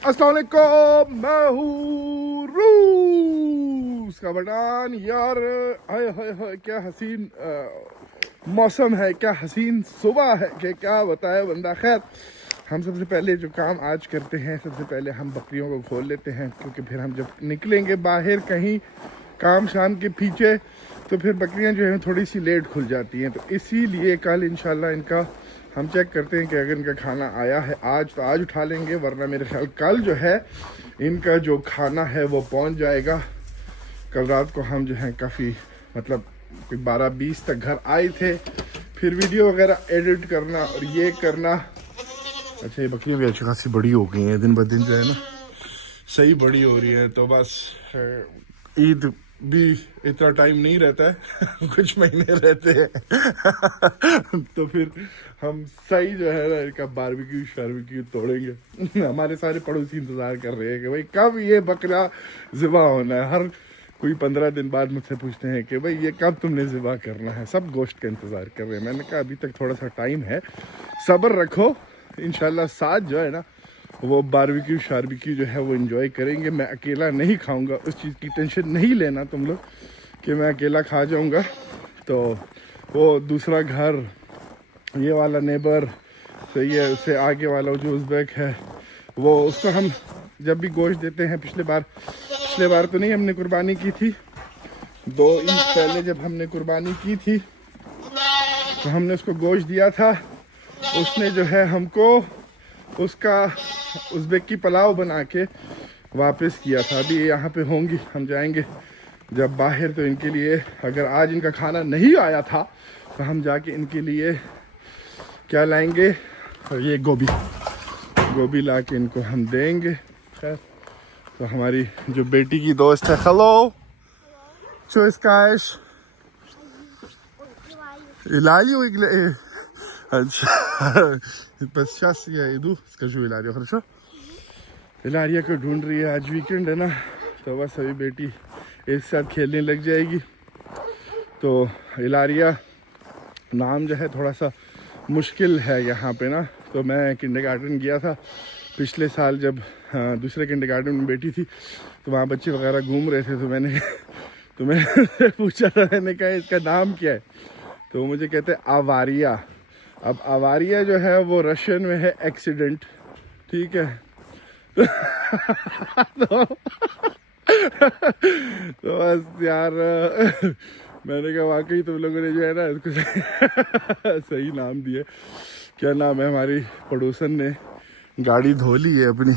अस्सलाम वालेकुम, मैं हूँ रूस का बटान यार। हाय हाय हाय, क्या हसीन मौसम है, क्या हसीन सुबह है कि क्या बताए बंदा। खैर, हम सबसे पहले जो काम आज करते हैं, सबसे पहले हम बकरियों को खोल लेते हैं, क्योंकि फिर हम जब निकलेंगे बाहर कहीं काम शाम के पीछे तो फिर बकरियां जो है थोड़ी सी लेट खुल जाती हैं। तो इसीलिए कल इंशाल्लाह इनका हम चेक करते हैं कि अगर इनका खाना आया है आज तो आज उठा लेंगे, वरना मेरे ख्याल कल जो है इनका जो खाना है वो पहुंच जाएगा। कल रात को हम जो है काफ़ी मतलब कोई 12-20 तक घर आए थे, फिर वीडियो वगैरह एडिट करना और ये करना। अच्छा, ये बकरियाँ भी अच्छी खासी बड़ी हो गई हैं, दिन ब दिन जो है ना सही बड़ी हो रही है। तो बस ईद भी इतना टाइम नहीं रहता है कुछ महीने रहते हैं तो फिर हम सही जो है ना इनका बारबेक्यू शारबेक्यू तोड़ेंगे हमारे सारे पड़ोसी इंतजार कर रहे हैं कि भाई कब ये बकरा ज़िबा होना है। हर कोई 15 दिन बाद मुझसे पूछते हैं कि भाई ये कब तुमने ज़िबा करना है। सब गोश्त का इंतज़ार कर रहे हैं। मैंने कहा अभी तक थोड़ा सा टाइम है, सब्र रखो, इंशाल्लाह साथ जो है ना वो बारबेक्यू शारबेक्यू जो है वो एंजॉय करेंगे। मैं अकेला नहीं खाऊंगा, उस चीज़ की टेंशन नहीं लेना तुम लोग कि मैं अकेला खा जाऊंगा। तो वो दूसरा घर, ये वाला नेबर सही है, उससे आगे वाला जो उज़्बेक है वो, उसको हम जब भी गोश्त देते हैं, पिछले बार तो नहीं हमने कुर्बानी की थी, 2 ईद पहले जब हमने कुर्बानी की थी तो हमने उसको गोश्त दिया था। उसने जो है हमको उसका उज़्बेक की पुलाव बना के वापस किया था। अभी यहाँ पे होंगी, हम जाएंगे जब बाहर तो इनके लिए, अगर आज इनका खाना नहीं आया था तो हम जाके इनके लिए क्या लाएंगे, ये गोभी ला के इनको हम देंगे। खैर, तो हमारी जो बेटी की दोस्त है, हेलो चोइसकाश इलालियो अच्छा बस сейчас я иду, скажу Иларию, хорошо? इलारिया को ढूंढ रही है, आज वीकेंड है ना, तो बस अभी बेटी एक साथ खेलने लग जाएगी। तो इलारिया नाम जो है थोड़ा सा मुश्किल है यहाँ पे ना। तो मैं किंडरगार्टन गया था पिछले साल, जब दूसरे किंडरगार्टन में बेटी थी तो वहाँ बच्चे वगैरह घूम रहे थे, तो मैंने पूछा था, मैंने कहा इसका नाम क्या है, तो मुझे कहते हैं आवारिया। अब आवारिया जो है वो रशियन में है एक्सीडेंट, ठीक है तो, तो बस यार मैंने कहा वाकई तुम लोगों ने जो है ना इसको सही नाम दिया। क्या नाम है, हमारी पड़ोसन ने गाड़ी धो ली है अपनी,